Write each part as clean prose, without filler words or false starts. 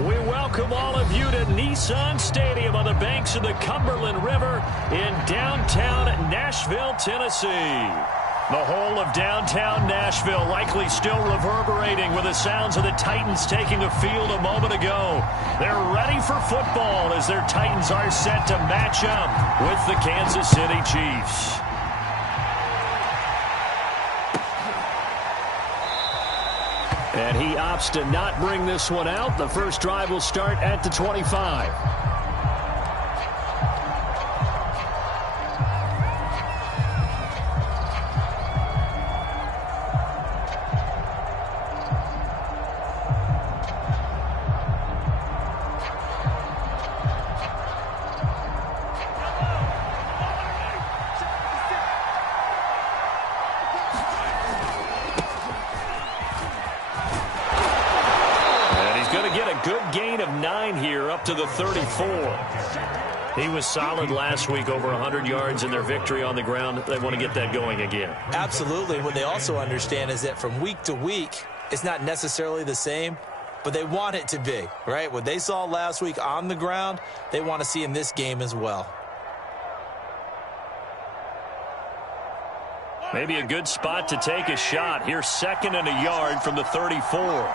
We welcome all of you to Nissan Stadium on the banks of the Cumberland River in downtown Nashville, Tennessee. The whole of downtown Nashville likely still reverberating with the sounds of the Titans taking the field a moment ago. They're ready for football as their Titans are set to match up with the Kansas City Chiefs. And he opts to not bring this one out. The first drive will start at the 25. Good gain of 9 here up to the 34. He was solid last week, over 100 yards in their victory on the ground. They want to get that going again. Absolutely. What they also understand is that from week to week, it's not necessarily the same, but they want it to be, right? What they saw last week on the ground, they want to see in this game as well. Maybe a good spot to take a shot. Here's 2nd and a yard from the 34.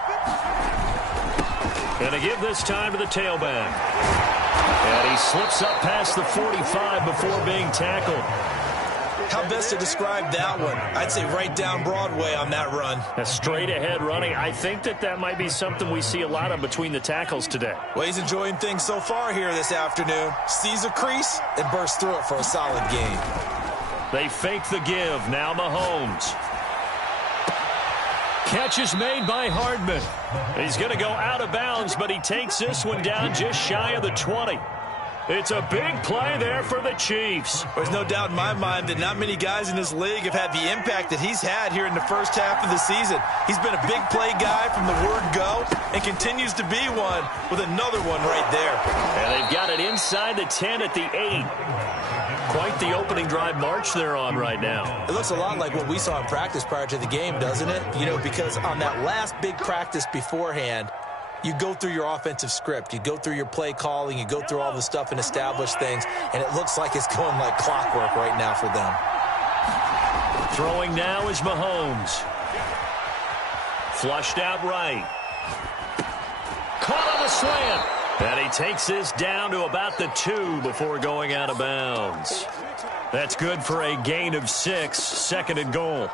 Going to give this time to the tailback. And he slips up past the 45 before being tackled. How best to describe that one? I'd say right down Broadway on that run. A straight-ahead running. I think that might be something we see a lot of between the tackles today. Well, he's enjoying things so far here this afternoon. Sees a crease and bursts through it for a solid gain. They fake the give. Now Mahomes. Catch is made by Hardman. He's going to go out of bounds, but he takes this one down just shy of the 20. It's a big play there for the Chiefs. There's no doubt in my mind that not many guys in this league have had the impact that he's had here in the first half of the season. He's been a big play guy from the word go and continues to be one with another one right there. And they've got it inside the 10 at the 8. Quite the opening drive march they're on right now. It looks a lot like what we saw in practice prior to the game, doesn't it? You know, because on that last big practice beforehand, you go through your offensive script. You go through your play calling. You go through all the stuff and establish things. And it looks like it's going like clockwork right now for them. Throwing now is Mahomes. Flushed out right. Caught on the slant. And he takes this down to about the 2 before going out of bounds. That's good for a gain of 6, 2nd and goal.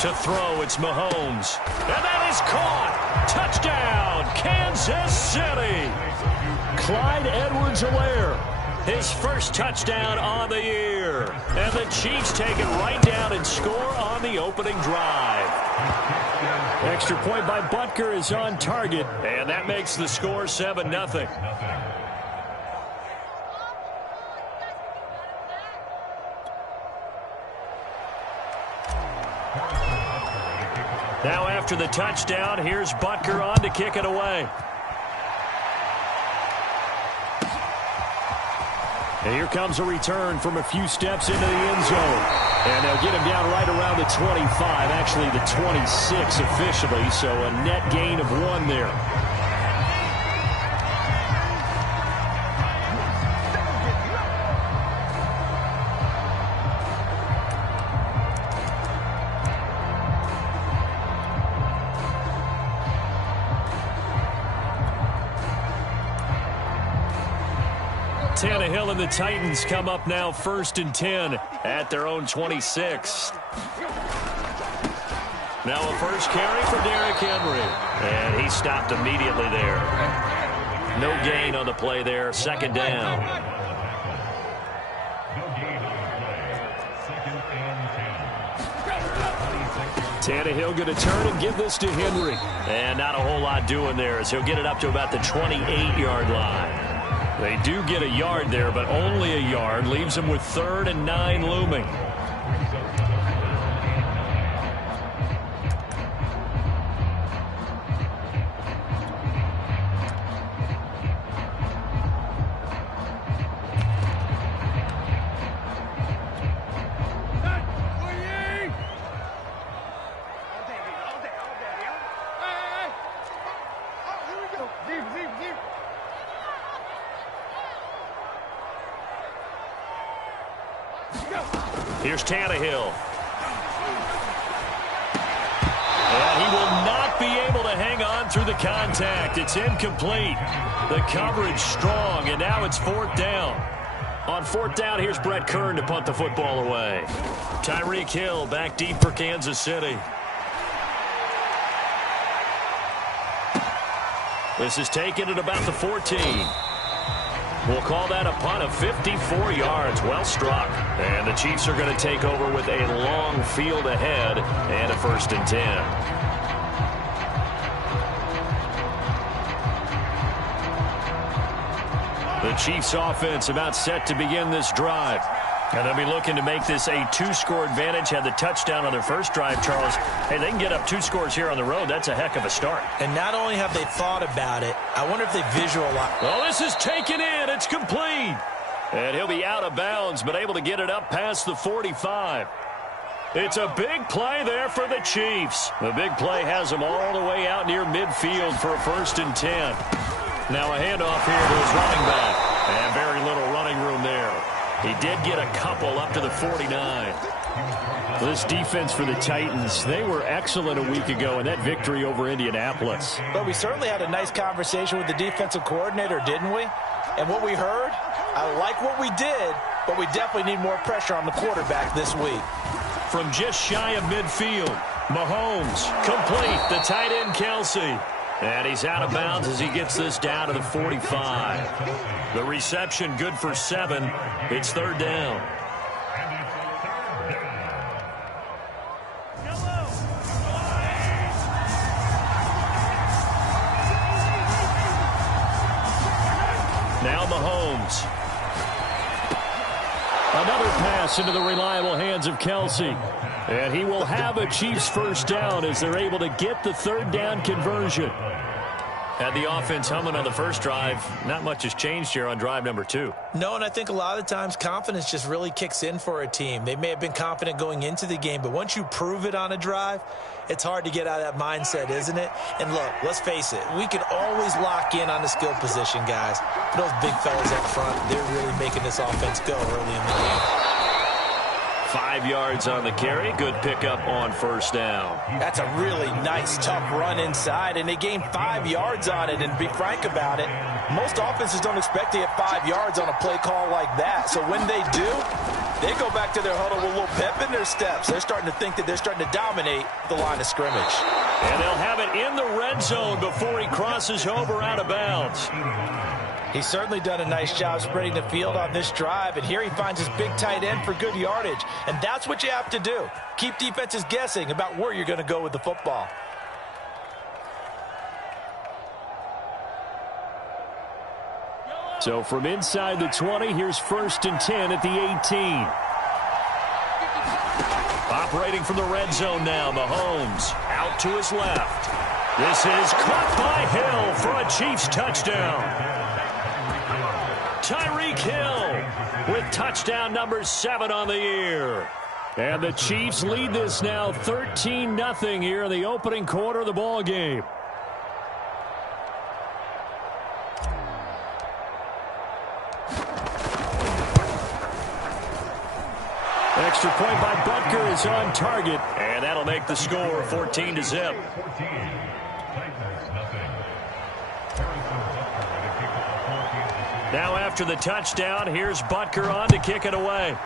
To throw, it's Mahomes. And that is caught. Touchdown, Kansas City. Clyde Edwards-Helaire. His first touchdown on the year. And the Chiefs take it right down and score on the opening drive. Extra point by Butker is on target. And that makes the score 7-0. Now after the touchdown, here's Butker on to kick it away. And here comes a return from a few steps into the end zone. And they'll get him down right around the 25, actually the 26 officially, so a net gain of 1 there. Tannehill and the Titans come up now 1st and 10 at their own 26. Now a first carry for Derrick Henry. And he stopped immediately there. No gain on the play there. 2nd down. Tannehill going to turn and give this to Henry. And not a whole lot doing there as he'll get it up to about the 28-yard line. They do get a yard there, but only a yard. Leaves them with 3rd and 9 looming. Here's Tannehill. And he will not be able to hang on through the contact. It's incomplete. The coverage strong, and now it's 4th down. On 4th down, here's Brett Kern to punt the football away. Tyreek Hill back deep for Kansas City. This is taken at about the 14. We'll call that a punt of 54 yards. Well struck. And the Chiefs are going to take over with a long field ahead and a 1st and 10. The Chiefs offense about set to begin this drive. And they'll be looking to make this a 2-score advantage. Had the touchdown on their first drive, Charles. Hey, they can get up 2 scores here on the road. That's a heck of a start. And not only have they thought about it, I wonder if they visualize. Well, this is taken in. It's complete. And he'll be out of bounds, but able to get it up past the 45. It's a big play there for the Chiefs. The big play has them all the way out near midfield for a 1st and 10. Now a handoff here to his running back. And very little running room there. He did get a couple up to the 49. This defense for the Titans, they were excellent a week ago in that victory over Indianapolis. But we certainly had a nice conversation with the defensive coordinator, didn't we? And what we heard, I like what we did, but we definitely need more pressure on the quarterback this week. From just shy of midfield, Mahomes complete, the tight end Kelsey. And he's out of bounds as he gets this down to the 45. The reception good for 7. It's 3rd down. Now Mahomes. Another pass into the reliable hands of Kelsey. And he will have a Chiefs 1st down as they're able to get the 3rd down conversion. Had the offense humming on the first drive. Not much has changed here on drive number 2. No, and I think a lot of times confidence just really kicks in for a team. They may have been confident going into the game, but once you prove it on a drive, it's hard to get out of that mindset, isn't it? And look, let's face it, we can always lock in on the skill position, guys. But those big fellas up front, they're really making this offense go early in the game. 5 yards on the carry. Good pickup on 1st down. That's a really nice, tough run inside, and they gained 5 yards on it. And to be frank about it, most offenses don't expect to get 5 yards on a play call like that. So when they do, they go back to their huddle with a little pep in their steps. They're starting to think that they're starting to dominate the line of scrimmage. And they'll have it in the red zone before he crosses over out of bounds. He's certainly done a nice job spreading the field on this drive, and here he finds his big tight end for good yardage. And that's what you have to do. Keep defenses guessing about where you're going to go with the football. So from inside the 20, here's 1st and 10 at the 18. Operating from the red zone now, Mahomes out to his left. This is caught by Hill for a Chiefs touchdown. Tyreek Hill with touchdown number 7 on the year. And the Chiefs lead this now 13-0 here in the opening quarter of the ball game. Extra point by Butker is on target, and that'll make the score 14-0. Now after the touchdown, here's Butker on to kick it away.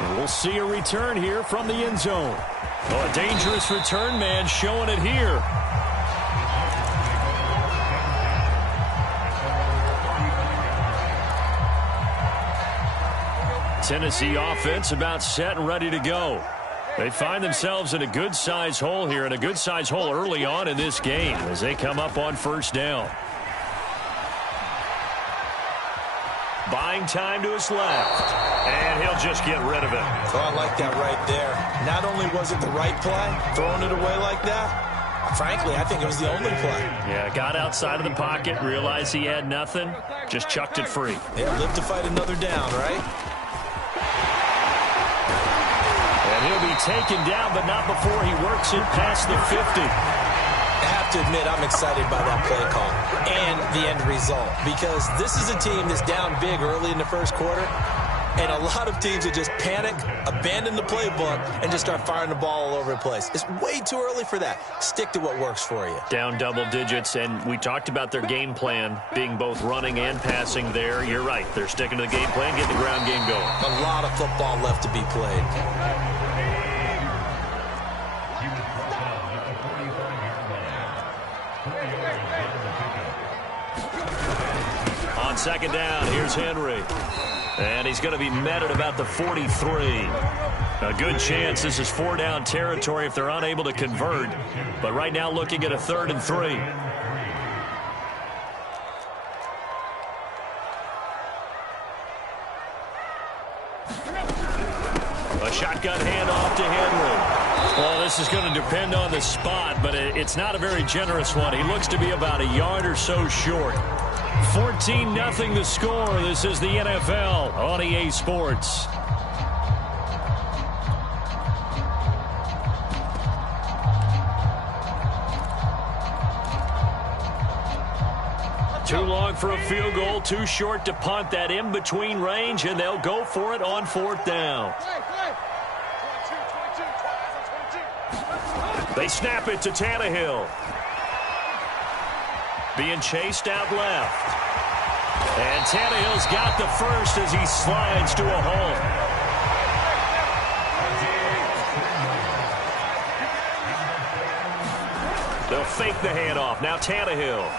And we'll see a return here from the end zone. Oh, a dangerous return man showing it here. Tennessee offense about set and ready to go. They find themselves in a good-sized hole here, and a good-sized hole early on in this game as they come up on 1st down. Buying time to his left, and he'll just get rid of it. Oh, I like that right there. Not only was it the right play, throwing it away like that, frankly, I think it was the only play. Yeah, got outside of the pocket, realized he had nothing, just chucked it free. Yeah, live to fight another down, right? And he'll be taken down, but not before he works it past the 50. have to admit I'm excited by that play call and the end result, because this is a team that's down big early in the first quarter, and a lot of teams that just panic, abandon the playbook, and just start firing the ball all over the place. It's way too early for that. Stick to what works for you. Down double digits, and we talked about their game plan being both running and passing there. You're right. They're sticking to the game plan, getting the ground game going. A lot of football left to be played. On second down, here's Henry. And he's going to be met at about the 43. A good chance this is 4-down territory if they're unable to convert. But right now looking at a 3rd and 3. A shotgun handoff to Henry. Well, this is going to depend on the spot, but it's not a very generous one. He looks to be about a yard or so short. 14-0 the score. This is the NFL on EA Sports. Too long for a field goal, too short to punt. That in-between range, and they'll go for it on 4th down. They snap it to Tannehill. Being chased out left. And Tannehill's got the first as he slides to a hole. They'll fake the handoff. Now Tannehill.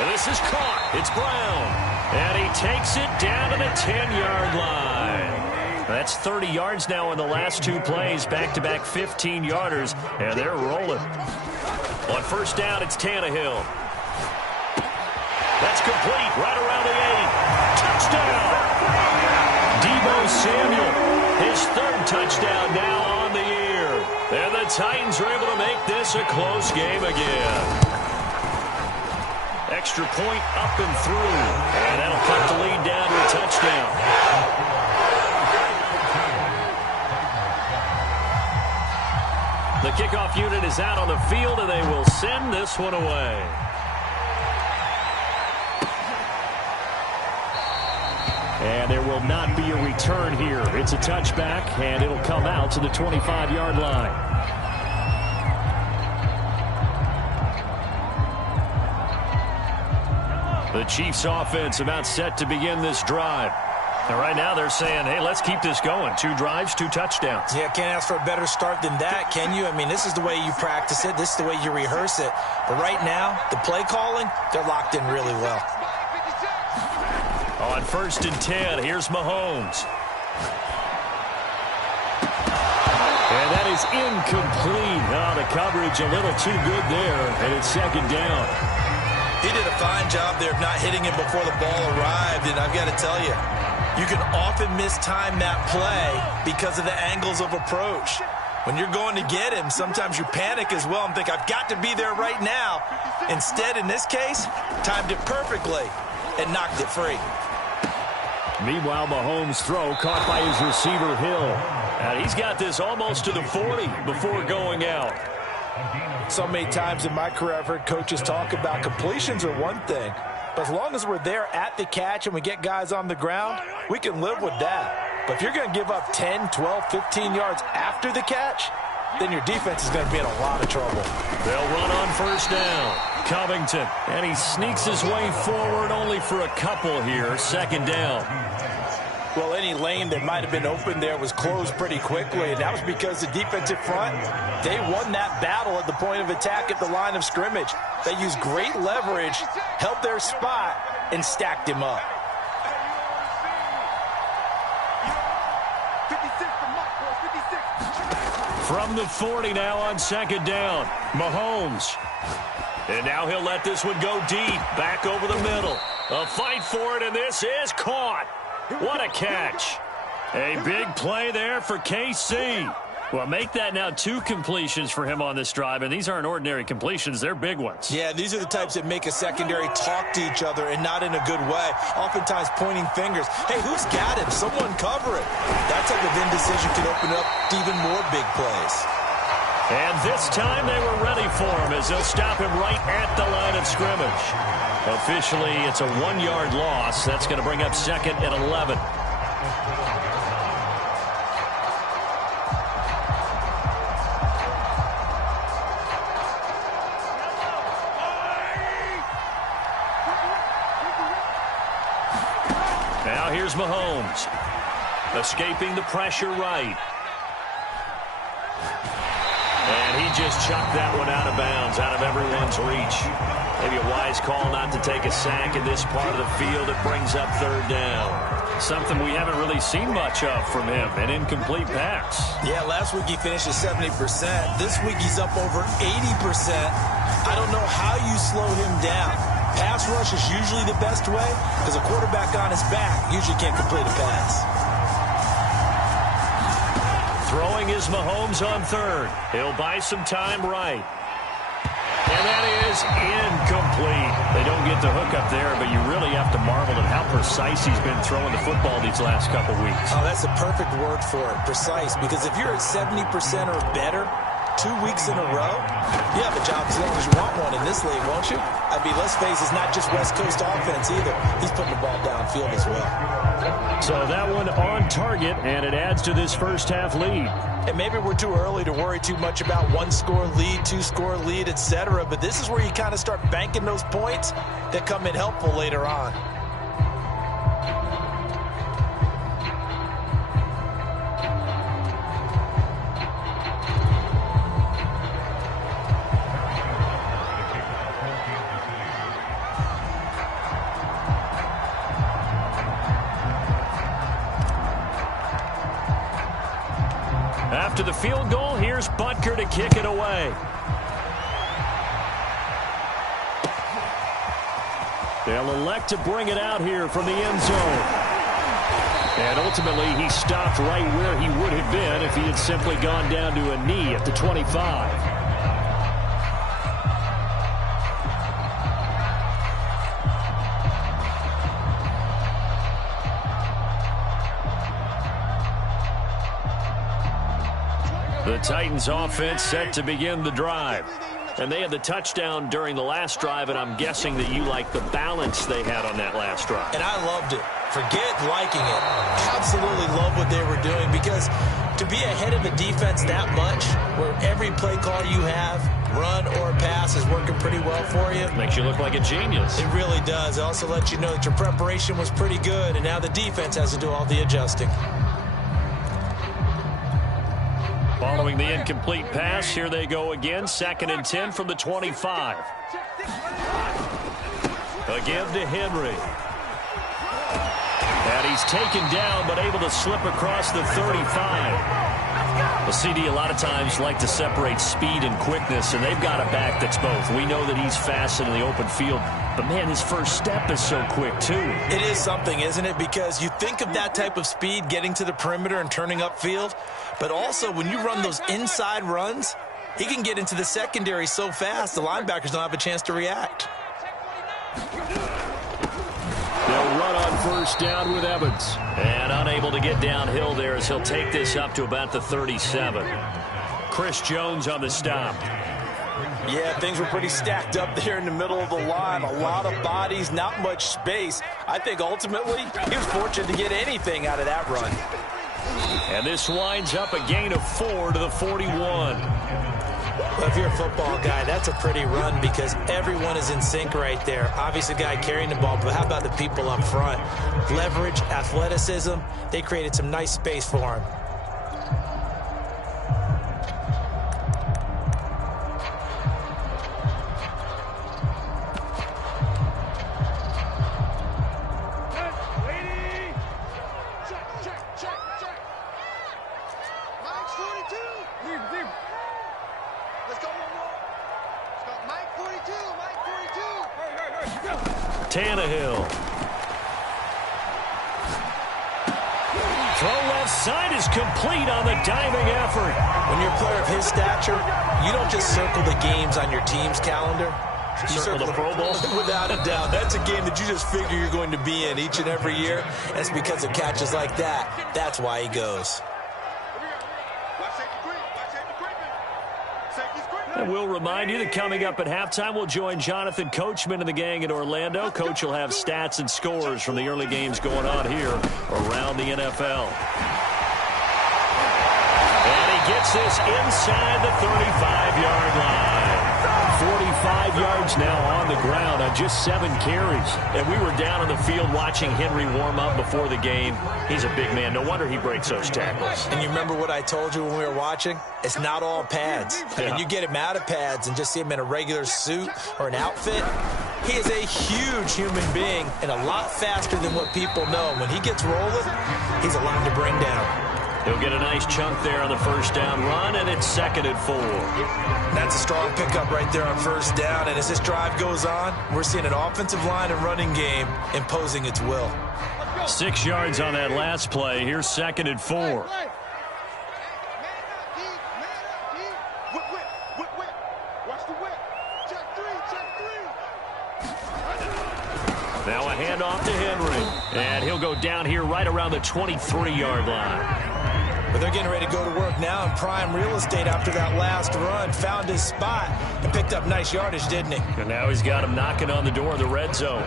And this is caught. It's Brown. And he takes it down to the 10-yard line. That's 30 yards now in the last 2 plays. Back-to-back 15-yarders. And they're rolling. On 1st down, it's Tannehill. That's complete. Right around the 8. Touchdown. Deebo Samuel. His 3rd touchdown now on the year. And the Titans are able to make this a close game again. Extra point up and through. And that'll cut the lead down to a touchdown. The kickoff unit is out on the field, and they will send this one away. And there will not be a return here. It's a touchback, and it'll come out to the 25-yard line. The Chiefs offense about set to begin this drive. And right now they're saying, hey, let's keep this going. 2 drives, 2 touchdowns. Yeah, can't ask for a better start than that, can you? I mean, this is the way you practice it. This is the way you rehearse it. But right now, the play calling, they're locked in really well. On 1st and 10, here's Mahomes. And that is incomplete. Oh, the coverage a little too good there, and it's 2nd down. He did a fine job there of not hitting him before the ball arrived, and I've got to tell you, you can often mistime that play because of the angles of approach. When you're going to get him, sometimes you panic as well and think, I've got to be there right now. Instead, in this case, timed it perfectly and knocked it free. Meanwhile, Mahomes' throw caught by his receiver, Hill. And he's got this almost to the 40 before going out. So many times in my career, I've heard coaches talk about completions are one thing. But as long as we're there at the catch and we get guys on the ground, we can live with that. But if you're going to give up 10, 12, 15 yards after the catch, then your defense is going to be in a lot of trouble. They'll run on 1st down. Covington, and he sneaks his way forward only for a couple here. 2nd down. Well, any lane that might have been open there was closed pretty quickly, and that was because the defensive front, they won that battle at the point of attack at the line of scrimmage. They used great leverage, held their spot, and stacked him up. From the 40 now on 2nd down, Mahomes. And now he'll let this one go deep, back over the middle. A fight for it, and this is caught. What a catch. A big play there for KC. Well, make that now 2 completions for him on this drive, and these aren't ordinary completions. They're big ones. Yeah, these are the types that make a secondary talk to each other and not in a good way, oftentimes pointing fingers. Hey, who's got him? Someone cover it. That type of indecision can open up to even more big plays. And this time they were ready for him as they'll stop him right at the line of scrimmage. Officially, it's a 1-yard loss. That's going to bring up 2nd and 11. Now here's Mahomes. Escaping the pressure right. And he just chucked that one out of bounds, out of everyone's reach. Maybe a wise call not to take a sack in this part of the field. It brings up 3rd down. Something we haven't really seen much of from him, an incomplete pass. Yeah, last week he finished at 70%. This week he's up over 80%. I don't know how you slow him down. Pass rush is usually the best way because a quarterback on his back usually can't complete a pass. Throwing is Mahomes on 3rd. He'll buy some time right. And that is incomplete. They don't get the hook up there, but you really have to marvel at how precise he's been throwing the football these last couple weeks. Oh, that's a perfect word for it, precise, because if you're at 70% or better 2 weeks in a row, you have a job as long as you want one in this league, won't you? I mean, let's face it, it's not just West Coast offense either. He's putting the ball downfield as well. So that one on target, and it adds to this first half lead. And maybe we're too early to worry too much about 1-score lead, 2-score lead, etc. But this is where you kind of start banking those points that come in helpful later on. After the field goal, here's Butker to kick it away. They'll elect to bring it out here from the end zone. And ultimately, he stopped right where he would have been if he had simply gone down to a knee at the 25. The Titans offense set to begin the drive. And they had the touchdown during the last drive, and I'm guessing that you like the balance they had on that last drive. And I loved it. Forget liking it. Absolutely love what they were doing, because to be ahead of a defense that much, where every play call you have, run or pass, is working pretty well for you. Makes you look like a genius. It really does. It also lets you know that your preparation was pretty good, and now the defense has to do all the adjusting. Following the incomplete pass, here they go again. 2nd and 10 from the 25. Again to Henry. And he's taken down, but able to slip across the 35. Well, CD, a lot of times like to separate speed and quickness, and they've got a back that's both. We know that he's fast in the open field, but, man, his first step is so quick, too. It is something, isn't it? Because you think of that type of speed getting to the perimeter and turning upfield, but also when you run those inside runs, he can get into the secondary so fast the linebackers don't have a chance to react. They'll run on first down with Evans. And unable to get downhill there as he'll take this up to about the 37. Chris Jones on the stop. Yeah, things were pretty stacked up there in the middle of the line. A lot of bodies, not much space. I think ultimately he was fortunate to get anything out of that run. And this winds up a gain of 4 to the 41. Well, if you're a football guy, that's a pretty run because everyone is in sync right there. Obviously, the guy carrying the ball, but how about the people up front? Leverage, athleticism, they created some nice space for him. Tannehill. Throw left side is complete on the diving effort. When you're a player of his stature, you don't just circle the games on your team's calendar. You circle the Pro Bowl? Without a doubt. That's a game that you just figure you're going to be in each and every year. That's because of catches like that. That's why he goes. And we'll remind you that coming up at halftime, we'll join Jonathan Coachman and the gang in Orlando. Coach will have stats and scores from the early games going on here around the NFL. And he gets this inside the 35-yard line. 45 yards now on the ground on just 7 carries. And we were down on the field watching Henry warm up before the game. He's a big man. No wonder he breaks those tackles. And you remember what I told you when we were watching? It's not all pads. Yeah. I mean, you get him out of pads and just see him in a regular suit or an outfit. He is a huge human being and a lot faster than what people know. When he gets rolling, he's a lot to bring down. He'll get a nice chunk there on the first down run, and it's 2nd and 4. That's a strong pickup right there on first down. And as this drive goes on, we're seeing an offensive line and running game imposing its will. 6 yards on that last play. Here's 2nd and 4. Now a handoff to Henry. And he'll go down here right around the 23-yard line. But they're getting ready to go to work now in prime real estate after that last run. Found his spot and picked up nice yardage, didn't he? And now he's got him knocking on the door of the red zone.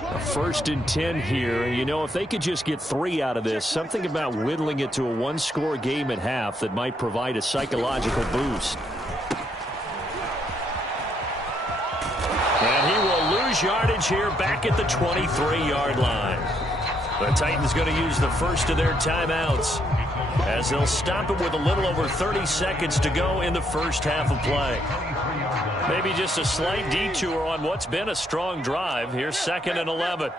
A 1st and 10 here. And, you know, if they could just get 3 out of this, something about whittling it to a 1-score game at half that might provide a psychological boost. And he will lose yardage here back at the 23-yard line. The Titans going to use the first of their timeouts as they'll stop it with a little over 30 seconds to go in the first half of play. Maybe just a slight detour on what's been a strong drive. Here's 2nd and 11.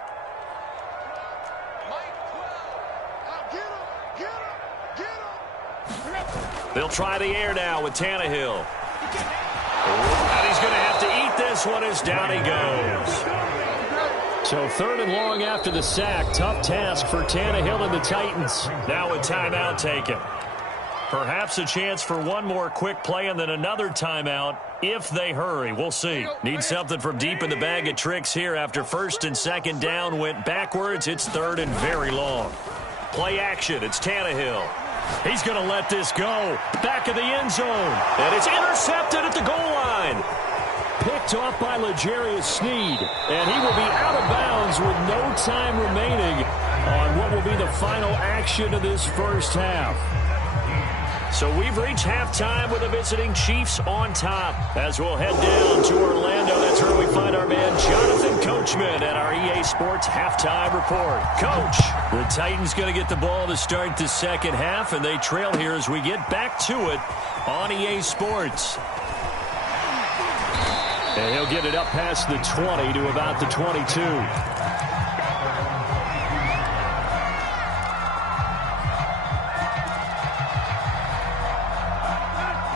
They'll try the air now with Tannehill. And he's going to have to eat this one as down he goes. So 3rd and long after the sack. Tough task for Tannehill and the Titans. Now a timeout taken. Perhaps a chance for one more quick play and then another timeout if they hurry. We'll see. Need something from deep in the bag of tricks here after 1st and 2nd down went backwards. It's 3rd and very long. Play action. It's Tannehill. He's going to let this go. Back of the end zone. And it's intercepted at the goal line. Picked off by L'Jarius Sneed. And he will be out of bounds with no time remaining on what will be the final action of this first half. So we've reached halftime with the visiting Chiefs on top. As we'll head down to Orlando, that's where we find our man Jonathan Coachman at our EA Sports Halftime Report. Coach, the Titans going to get the ball to start the second half, and they trail here as we get back to it on EA Sports. And he'll get it up past the 20 to about the 22.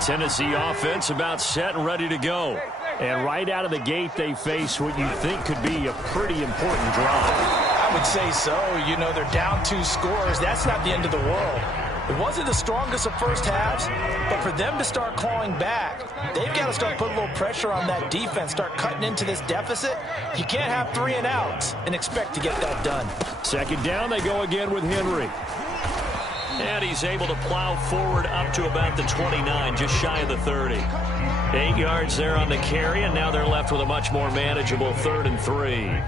Tennessee offense about set and ready to go. And right out of the gate, they face what you think could be a pretty important drive. I would say so. You know, they're down 2 scores. That's not the end of the world. It wasn't the strongest of first halves, but for them to start clawing back, they've got to start putting a little pressure on that defense, start cutting into this deficit. You can't have 3 and outs and expect to get that done. Second down, they go again with Henry. And he's able to plow forward up to about the 29, just shy of the 30. 8 yards there on the carry, and now they're left with a much more manageable 3rd and 3.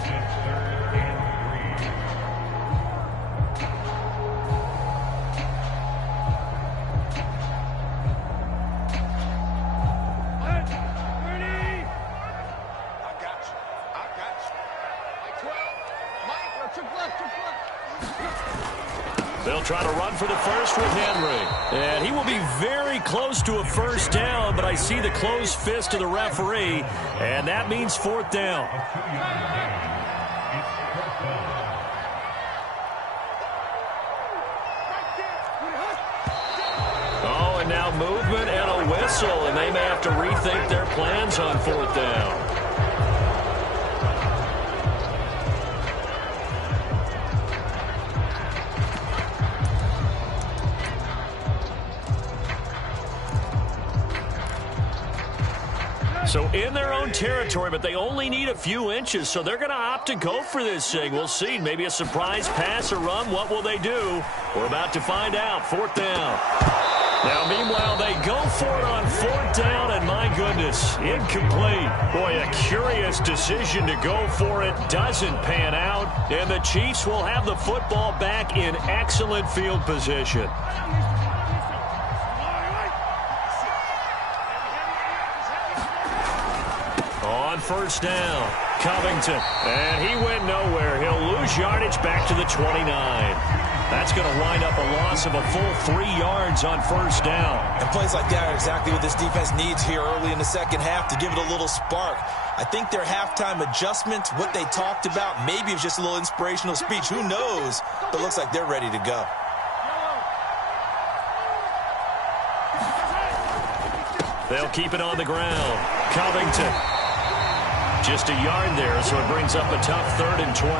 They'll try to run for the first with Henry. And he will be very close to a first down, but I see the closed fist of the referee, and that means 4th down. Oh, and now movement and a whistle, and they may have to rethink their plans on 4th down. So in their own territory, but they only need a few inches, so they're going to opt to go for this thing. We'll see. Maybe a surprise pass or run. What will they do? We're about to find out. 4th down. Now, meanwhile, they go for it on 4th down, and my goodness, incomplete. Boy, a curious decision to go for it doesn't pan out, and the Chiefs will have the football back in excellent field position. On 1st down, Covington, and he went nowhere. He'll lose yardage back to the 29. That's going to wind up a loss of a full 3 yards on 1st down. And plays like that are exactly what this defense needs here early in the second half to give it a little spark. I think their halftime adjustment, what they talked about, maybe it was just a little inspirational speech. Who knows? But it looks like they're ready to go. They'll keep it on the ground. Covington. Just a yard there, so it brings up a tough 3rd and 12.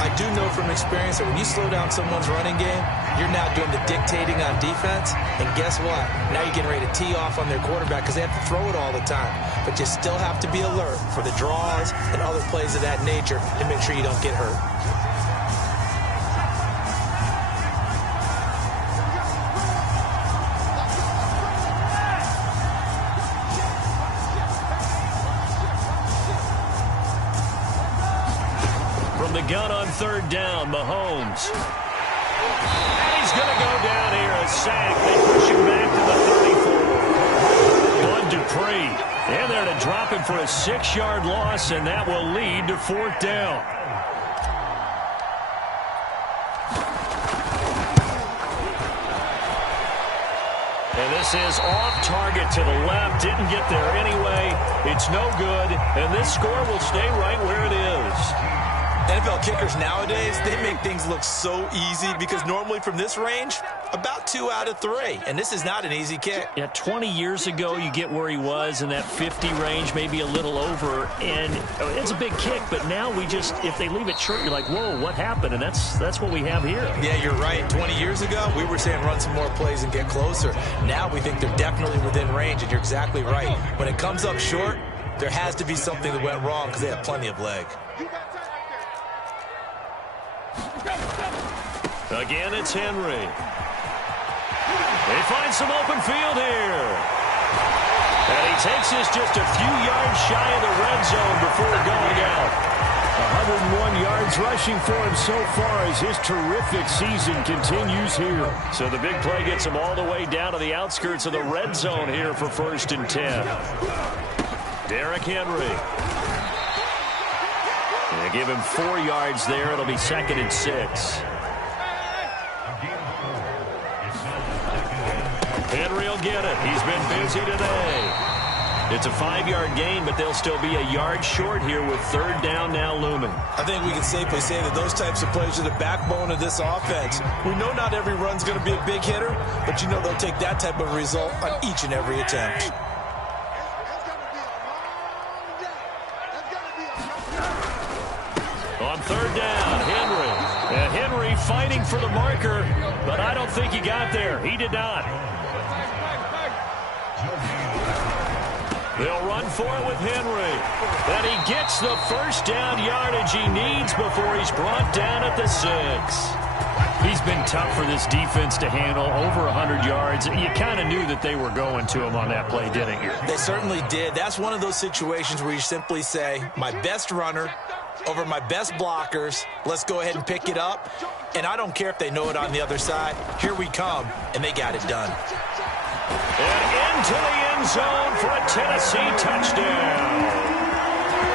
I do know from experience that when you slow down someone's running game, you're now doing the dictating on defense. And guess what? Now you're getting ready to tee off on their quarterback because they have to throw it all the time. But you still have to be alert for the draws and other plays of that nature to make sure you don't get hurt. Gun on 3rd down, Mahomes. And he's going to go down here, a sack. They push him back to the 34. Bud Dupree in there to drop him for a 6-yard loss, and that will lead to 4th down. And this is off target to the left. Didn't get there anyway. It's no good, and this score will stay right where it is. NFL kickers nowadays, they make things look so easy because normally from this range, about 2 out of 3. And this is not an easy kick. Yeah, 20 years ago, you get where he was in that 50 range, maybe a little over, and it's a big kick. But now we just, if they leave it short, you're like, whoa, what happened? And that's what we have here. Yeah, you're right. 20 years ago, we were saying run some more plays and get closer. Now we think they're definitely within range, and you're exactly right. When it comes up short, there has to be something that went wrong because they have plenty of leg. Again, it's Henry. They find some open field here. And he takes this just a few yards shy of the red zone before going out. 101 yards rushing for him so far as his terrific season continues here. So the big play gets him all the way down to the outskirts of the red zone here for 1st and 10. Derrick Henry. They give him 4 yards there. It'll be 2nd and 6. Henry will get it. He's been busy today. It's a 5-yard gain, but they'll still be a yard short here with 3rd down now looming. I think we can safely say that those types of plays are the backbone of this offense. We know not every run's going to be a big hitter, but you know they'll take that type of result on each and every attempt. On 3rd down, Henry. And Henry fighting for the marker, but I don't think he got there. He did not. They'll run for it with Henry. And he gets the 1st down yardage he needs before he's brought down at the 6. He's been tough for this defense to handle, over 100 yards. You kind of knew that they were going to him on that play, didn't you? They certainly did. That's one of those situations where you simply say, my best runner over my best blockers, let's go ahead and pick it up. And I don't care if they know it on the other side. Here we come, and they got it done. And into the end zone for a Tennessee touchdown.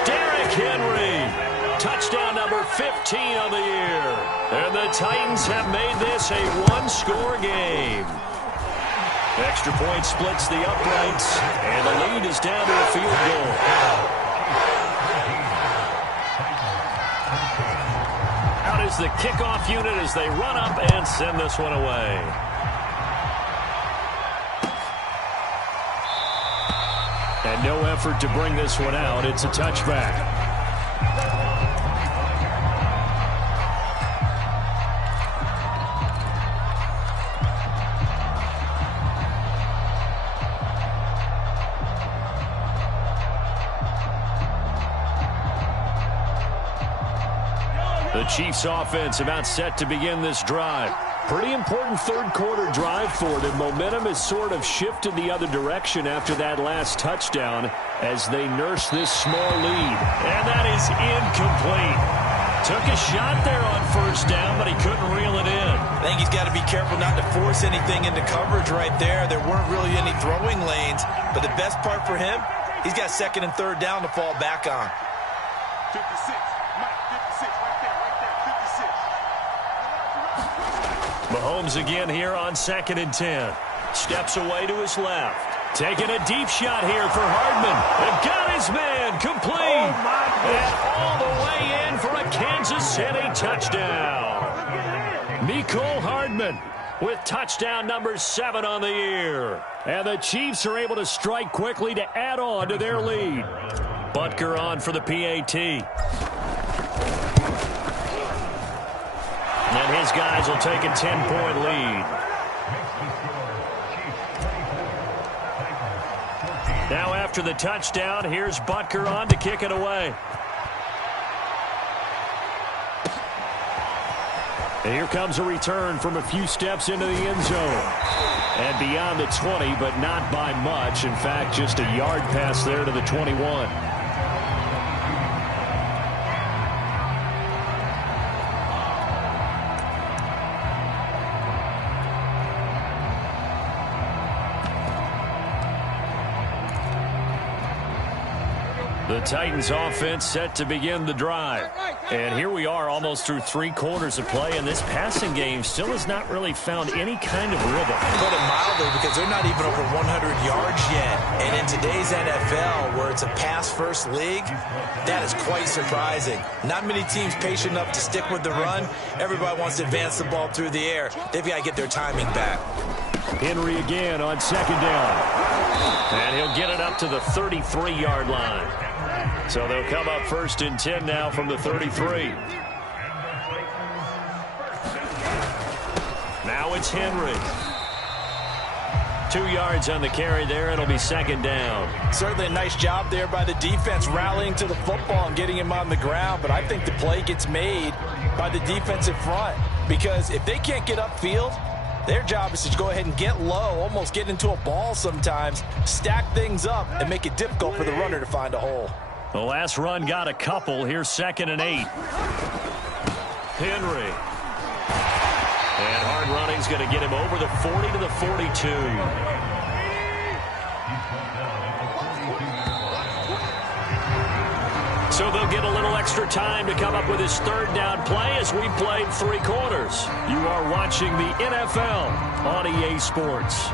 Derrick Henry, touchdown number 15 of the year. And the Titans have made this a 1-score game. Extra point splits the uprights, and the lead is down to a field goal. Out is the kickoff unit as they run up and send this one away. And no effort to bring this one out. It's a touchback. The Chiefs offense about set to begin this drive. Pretty important third-quarter drive for them. Momentum has sort of shifted the other direction after that last touchdown as they nurse this small lead. And that is incomplete. Took a shot there on first down, but he couldn't reel it in. I think he's got to be careful not to force anything into coverage right there. There weren't really any throwing lanes, but the best part for him, he's got second and third down to fall back on. 56, Mike, 56, right there, 56. Mahomes again here on 2nd and 10. Steps away to his left. Taking a deep shot here for Hardman. And got his man complete. And all the way in for a Kansas City touchdown. Mecole Hardman with touchdown number 7 on the year. And the Chiefs are able to strike quickly to add on to their lead. Butker on for the PAT. And his guys will take a 10-point lead. Now after the touchdown, here's Butker on to kick it away. And here comes a return from a few steps into the end zone. And beyond the 20, but not by much. In fact, just a yard pass there to the 21. The Titans offense set to begin the drive. And here we are almost through 3 quarters of play, and this passing game still has not really found any kind of rhythm. Put it mildly, because they're not even over 100 yards yet. And in today's NFL, where it's a pass-first league, that is quite surprising. Not many teams patient enough to stick with the run. Everybody wants to advance the ball through the air. They've got to get their timing back. Henry again on 2nd down. And he'll get it up to the 33-yard line. So they'll come up 1st and 10 now from the 33. Now it's Henry. 2 yards on the carry there. It'll be 2nd down. Certainly a nice job there by the defense rallying to the football and getting him on the ground. But I think the play gets made by the defensive front. Because if they can't get upfield, their job is to go ahead and get low, almost get into a ball sometimes, stack things up, and make it difficult for the runner to find a hole. The last run got a couple. Here's 2nd and 8. Henry. And hard running's going to get him over the 40 to the 42. So they'll get a little extra time to come up with his 3rd down play as we played 3 quarters. You are watching the NFL on EA Sports.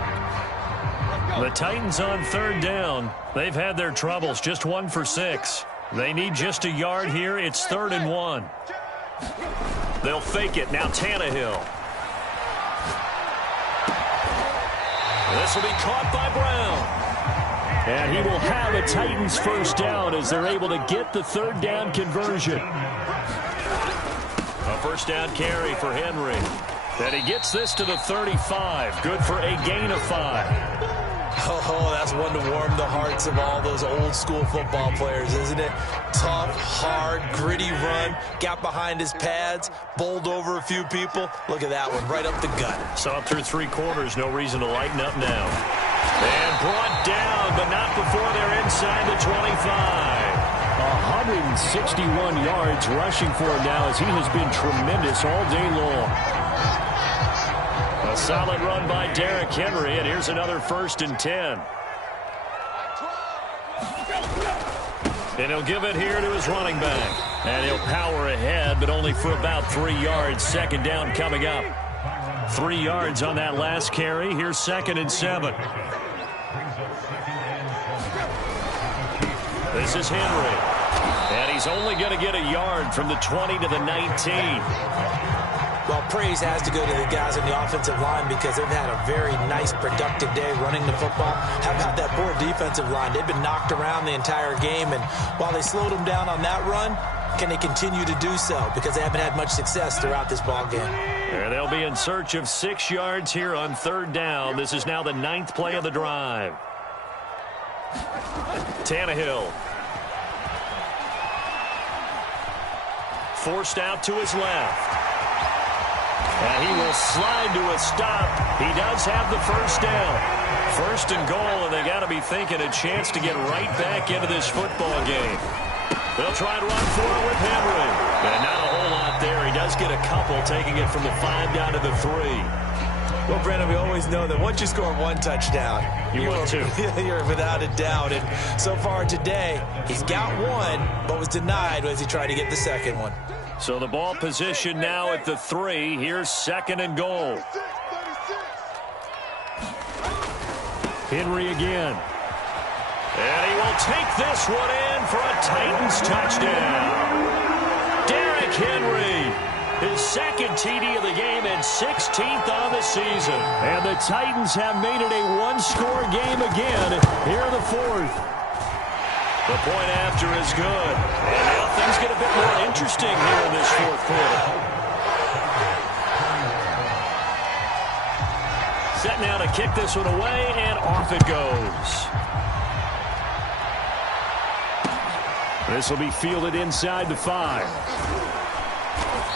The Titans on 3rd down. They've had their troubles, just 1 for 6. They need just a yard here. It's 3rd and 1. They'll fake it. Now Tannehill. This will be caught by Brown. And he will have a Titans 1st down as they're able to get the 3rd down conversion. A 1st down carry for Henry. And he gets this to the 35. Good for a gain of 5. Oh, that's one to warm the hearts of all those old-school football players, isn't it? Tough, hard, gritty run. Got behind his pads, bowled over a few people. Look at that one, right up the gut. Saw through 3 quarters. No reason to lighten up now. And brought down, but not before they're inside the 25. 161 yards rushing for him now as he has been tremendous all day long. A solid run by Derrick Henry, and here's another 1st and 10. And he'll give it here to his running back. And he'll power ahead, but only for about 3 yards. 2nd down coming up. 3 yards on that last carry. Here's 2nd and 7. This is Henry. And he's only going to get a yard from the 20 to the 19. Well, praise has to go to the guys on the offensive line because they've had a very nice, productive day running the football. How about that poor defensive line? They've been knocked around the entire game, and while they slowed them down on that run, can they continue to do so? Because they haven't had much success throughout this ball game. And they'll be in search of 6 yards here on 3rd down. This is now the 9th play of the drive. Tannehill. Forced out to his left. And he will slide to a stop. He does have the first down. First and goal, and they got to be thinking a chance to get right back into this football game. They'll try to run for it with Henry. And not a whole lot there. He does get a couple, taking it from the 5 down to the 3. Well, Brandon, we always know that once you score one touchdown, You want two. You're without a doubt. And so far today, he's got one, but was denied as he tried to get the second one. So the ball position now at the 3. Here's second and goal. Henry again. And he will take this one in for a Titans touchdown. Derrick Henry, his second TD of the game and 16th on the season. And the Titans have made it a one-score game again here in the 4th. The point after is good. And now things get a bit more interesting here in this 4th quarter. Set now to kick this one away, and off it goes. This will be fielded inside the 5.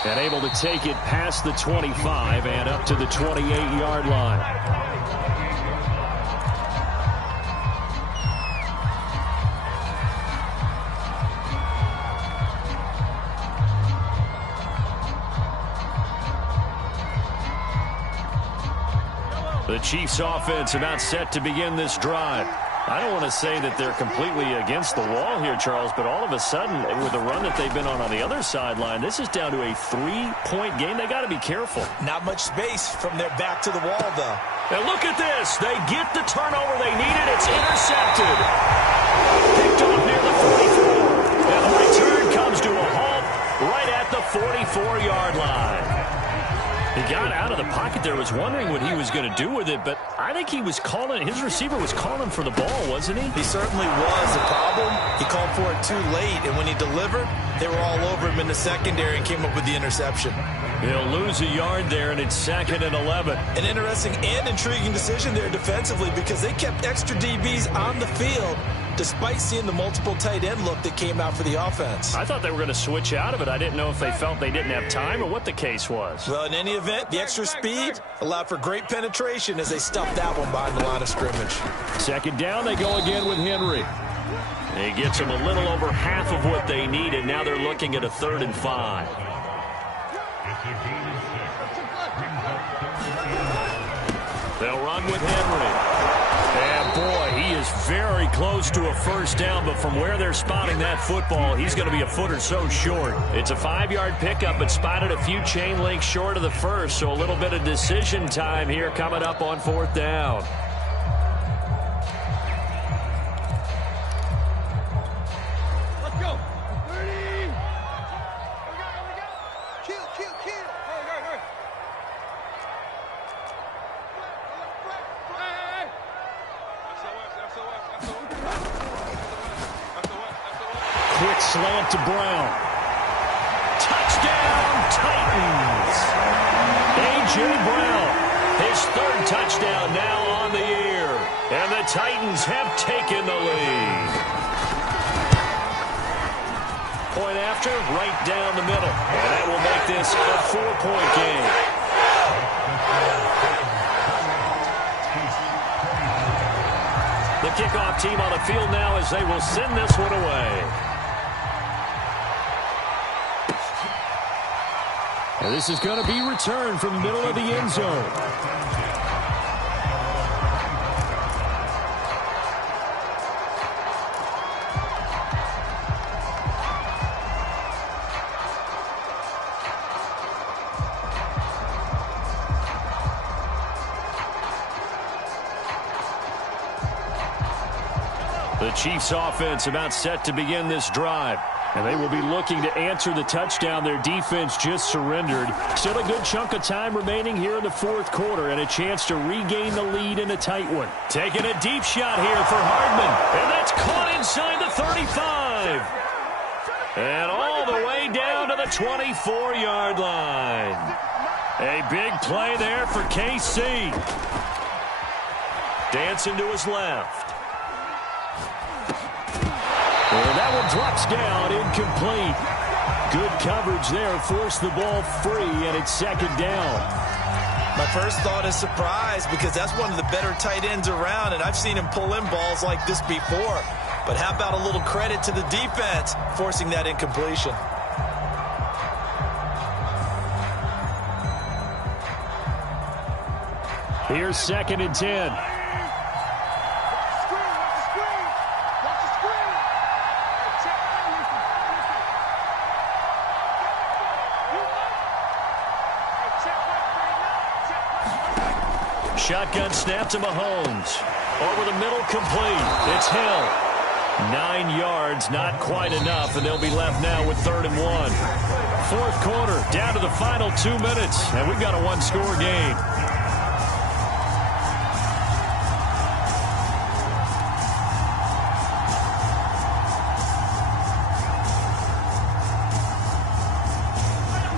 And able to take it past the 25 and up to the 28-yard line. The Chiefs offense about set to begin this drive. I don't want to say that they're completely against the wall here, Charles, but all of a sudden, with the run that they've been on the other sideline, this is down to a 3-point game. They got to be careful. Not much space from their back to the wall, though. And look at this. They get the turnover they needed. It's intercepted. Picked off near the 44. And the return comes to a halt right at the 44-yard line. He got out of the pocket there, was wondering what he was going to do with it, but I think he was calling, his receiver was calling for the ball, wasn't he? He certainly was. The problem, he called for it too late, and when he delivered, they were all over him in the secondary and came up with the interception. He'll lose a yard there, and it's 2nd and 11. An interesting and intriguing decision there defensively because they kept extra DBs on the field despite seeing the multiple tight end look that came out for the offense. I thought they were going to switch out of it. I didn't know if they felt they didn't have time or what the case was. Well, in any event, the extra speed allowed for great penetration as they stuffed that one behind the line of scrimmage. 2nd down, they go again with Henry. He gets them a little over half of what they needed. Now they're looking at a 3rd and 5. They'll run with Henry. And, boy, he is very close to a first down, but from where they're spotting that football, he's going to be a foot or so short. It's a 5-yard pickup, but spotted a few chain links short of the first, so a little bit of decision time here coming up on 4th down. Let's go. 30. Kill. Hurry. Quick slant to Brown. Touchdown, Titans. A.J. Brown, his 3rd touchdown now on the year. And the Titans have taken the lead. Point after, right down the middle. And that will make this a 4-point game. The kickoff team on the field now as they will send this one away. And this is going to be returned from the middle of the end zone. The Chiefs offense about set to begin this drive. And they will be looking to answer the touchdown their defense just surrendered. Still a good chunk of time remaining here in the 4th quarter and a chance to regain the lead in a tight one. Taking a deep shot here for Hardman. And that's caught inside the 35. And all the way down to the 24-yard line. A big play there for KC. Dancing to his left. Well, that one drops down, incomplete. Good coverage there. Forced the ball free, and it's second down. My first thought is surprise, because that's one of the better tight ends around, and I've seen him pull in balls like this before. But how about a little credit to the defense forcing that incompletion? Here's second and 10. Shotgun snap to Mahomes. Over the middle, complete. It's Hill. 9 yards, not quite enough, and they'll be left now with 3rd and 1. Fourth quarter, down to the final 2 minutes, and we've got a one-score game.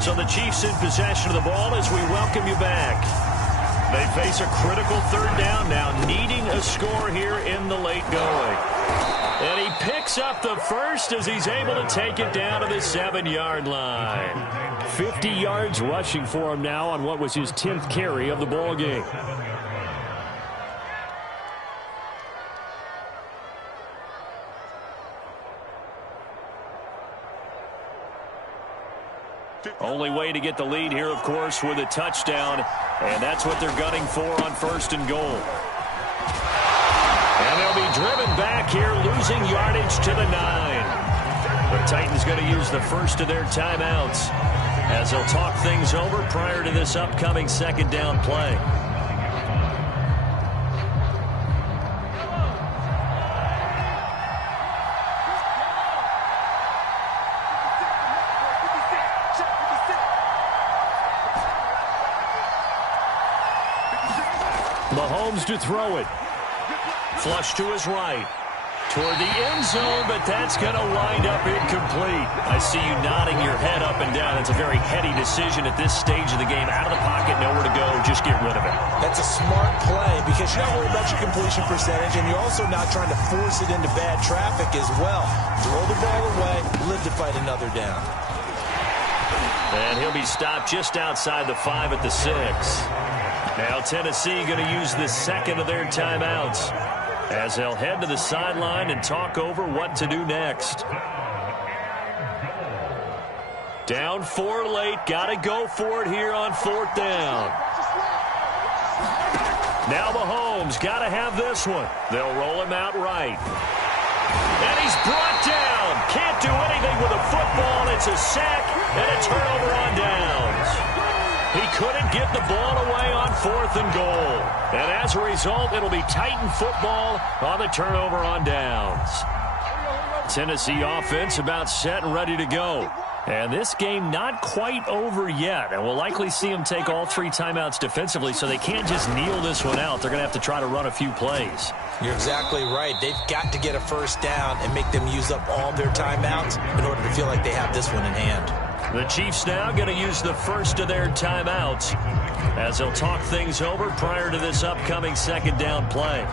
So the Chiefs in possession of the ball as we welcome you back. They face a critical 3rd down now, needing a score here in the late going. And he picks up the first as he's able to take it down to the 7-yard line. 50 yards rushing for him now on what was his 10th carry of the ball game. Only way to get the lead here, of course, with a touchdown, and that's what they're gunning for on 1st and goal. And they'll be driven back here, losing yardage to the 9. The Titans going to use the first of their timeouts as they'll talk things over prior to this upcoming 2nd down play. Mahomes to throw it. Flush to his right. Toward the end zone, but that's going to wind up incomplete. I see you nodding your head up and down. It's a very heady decision at this stage of the game. Out of the pocket, nowhere to go. Just get rid of it. That's a smart play because you're not worried about your completion percentage, and you're also not trying to force it into bad traffic as well. Throw the ball away, live to fight another down. And he'll be stopped just outside the 5 at the 6. Now Tennessee going to use the second of their timeouts as they'll head to the sideline and talk over what to do next. Down 4 late. Got to go for it here on 4th down. Now Mahomes got to have this one. They'll roll him out right. And he's brought down. Can't do anything with a football. It's a sack and a turnover on downs. He couldn't get the ball away on 4th and goal. And as a result, it'll be Titan football on the turnover on downs. Tennessee offense about set and ready to go. And this game not quite over yet. And we'll likely see them take all 3 timeouts defensively, so they can't just kneel this one out. They're going to have to try to run a few plays. You're exactly right. They've got to get a first down and make them use up all their timeouts in order to feel like they have this one in hand. The Chiefs now going to use the first of their timeouts as they'll talk things over prior to this upcoming 2nd down play.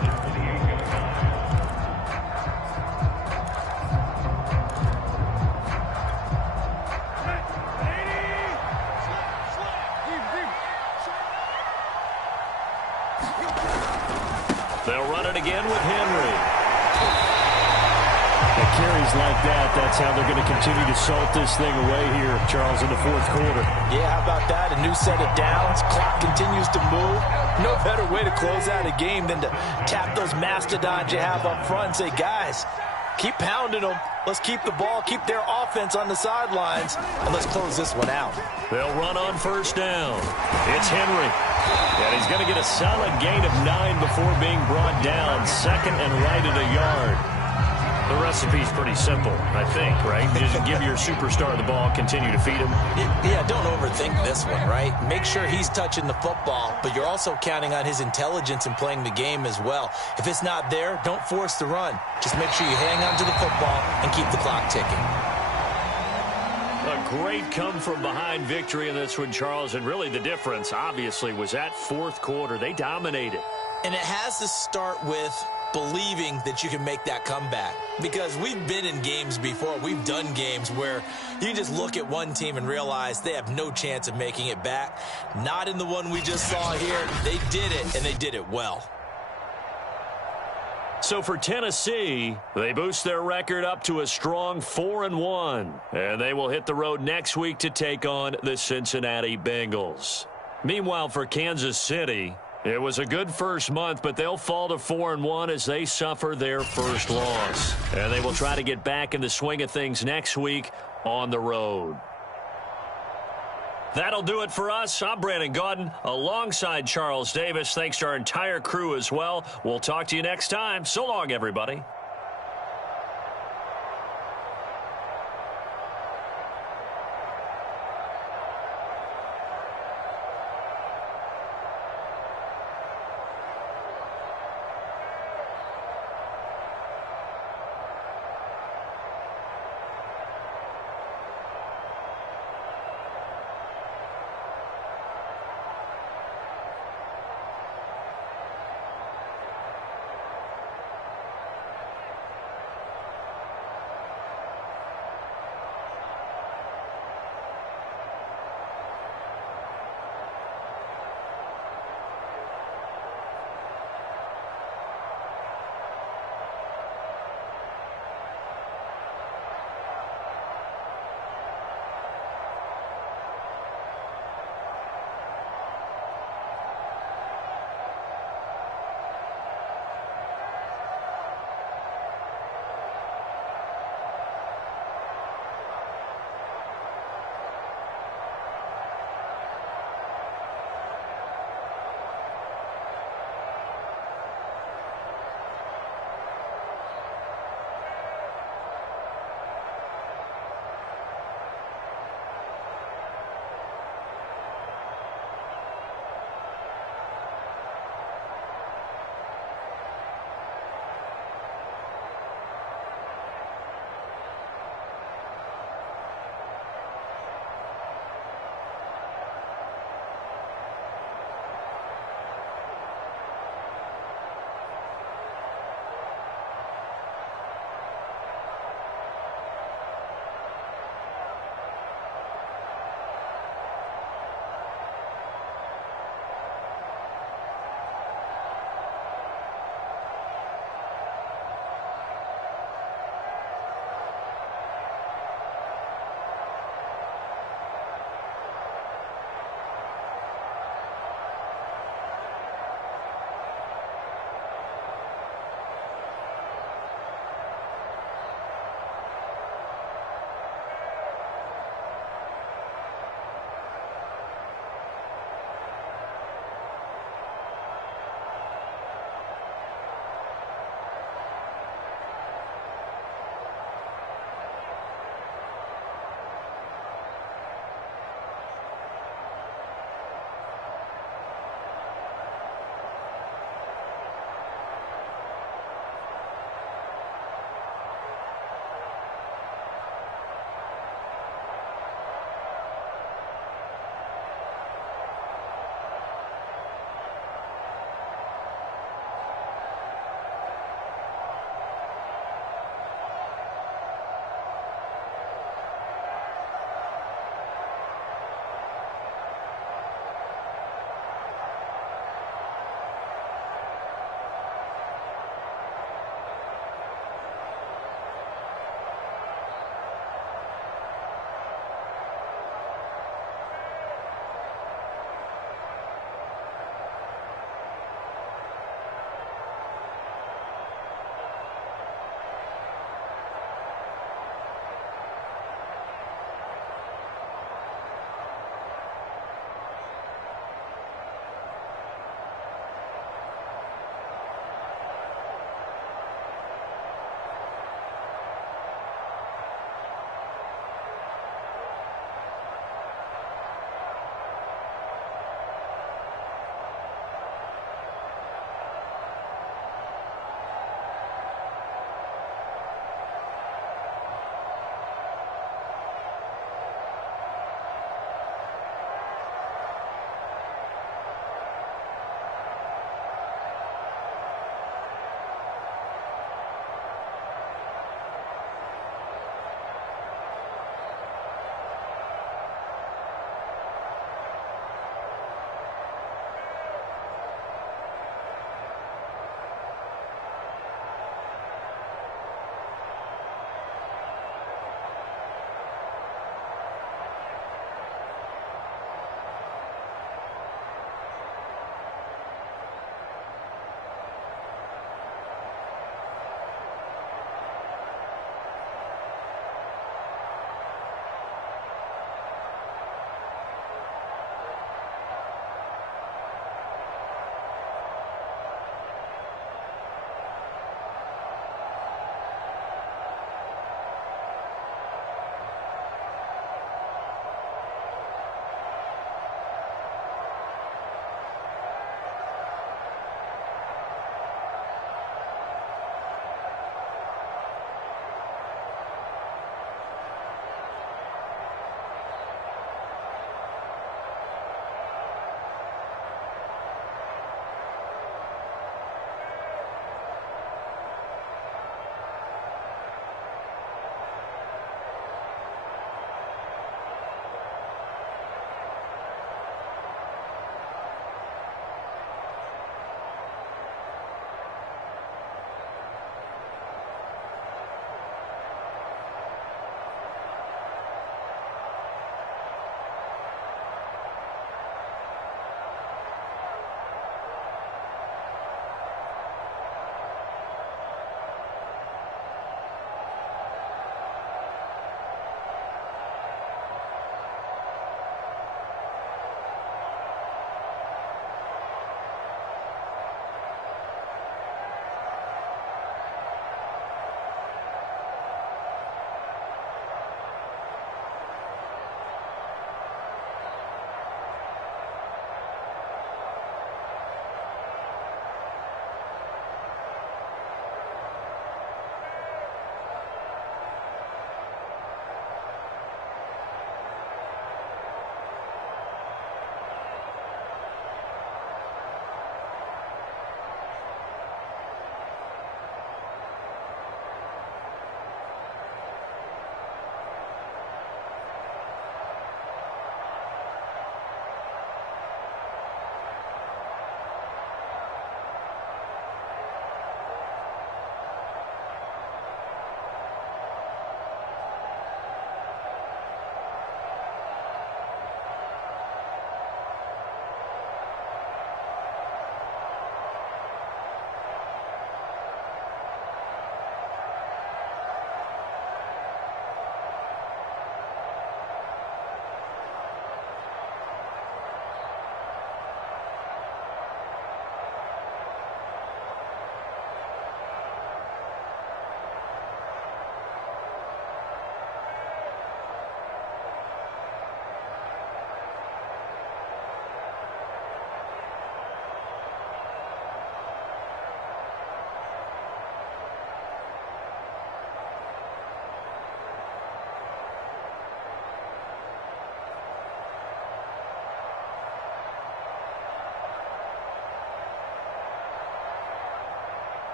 They'll run it again with Henry. Carries like that, that's how they're going to continue to salt this thing away here, Charles, in the 4th quarter. Yeah, how about that? A new set of downs. Clock continues to move. No better way to close out a game than to tap those mastodons you have up front and say, guys, keep pounding them. Let's keep the ball, keep their offense on the sidelines, and let's close this one out. They'll run on 1st down. It's Henry. And he's going to get a solid gain of 9 before being brought down. 2nd and right at a yard. The recipe's pretty simple, I think, right? Just give your superstar the ball, continue to feed him. Yeah, don't overthink this one, right? Make sure he's touching the football, but you're also counting on his intelligence in playing the game as well. If it's not there, don't force the run. Just make sure you hang on to the football and keep the clock ticking. A great come-from-behind victory in this one, Charles, and really the difference, obviously, was that 4th quarter. They dominated. And it has to start with believing that you can make that comeback. Because we've been in games before. We've done games where you just look at one team and realize they have no chance of making it back. Not in the one we just saw here. They did it, and they did it well. So for Tennessee, they boost their record up to a strong 4-1. And they will hit the road next week to take on the Cincinnati Bengals. Meanwhile, for Kansas City, it was a good first month, but they'll fall to 4-1 as they suffer their first loss. And they will try to get back in the swing of things next week on the road. That'll do it for us. I'm Brandon Gaudin alongside Charles Davis. Thanks to our entire crew as well. We'll talk to you next time. So long, everybody.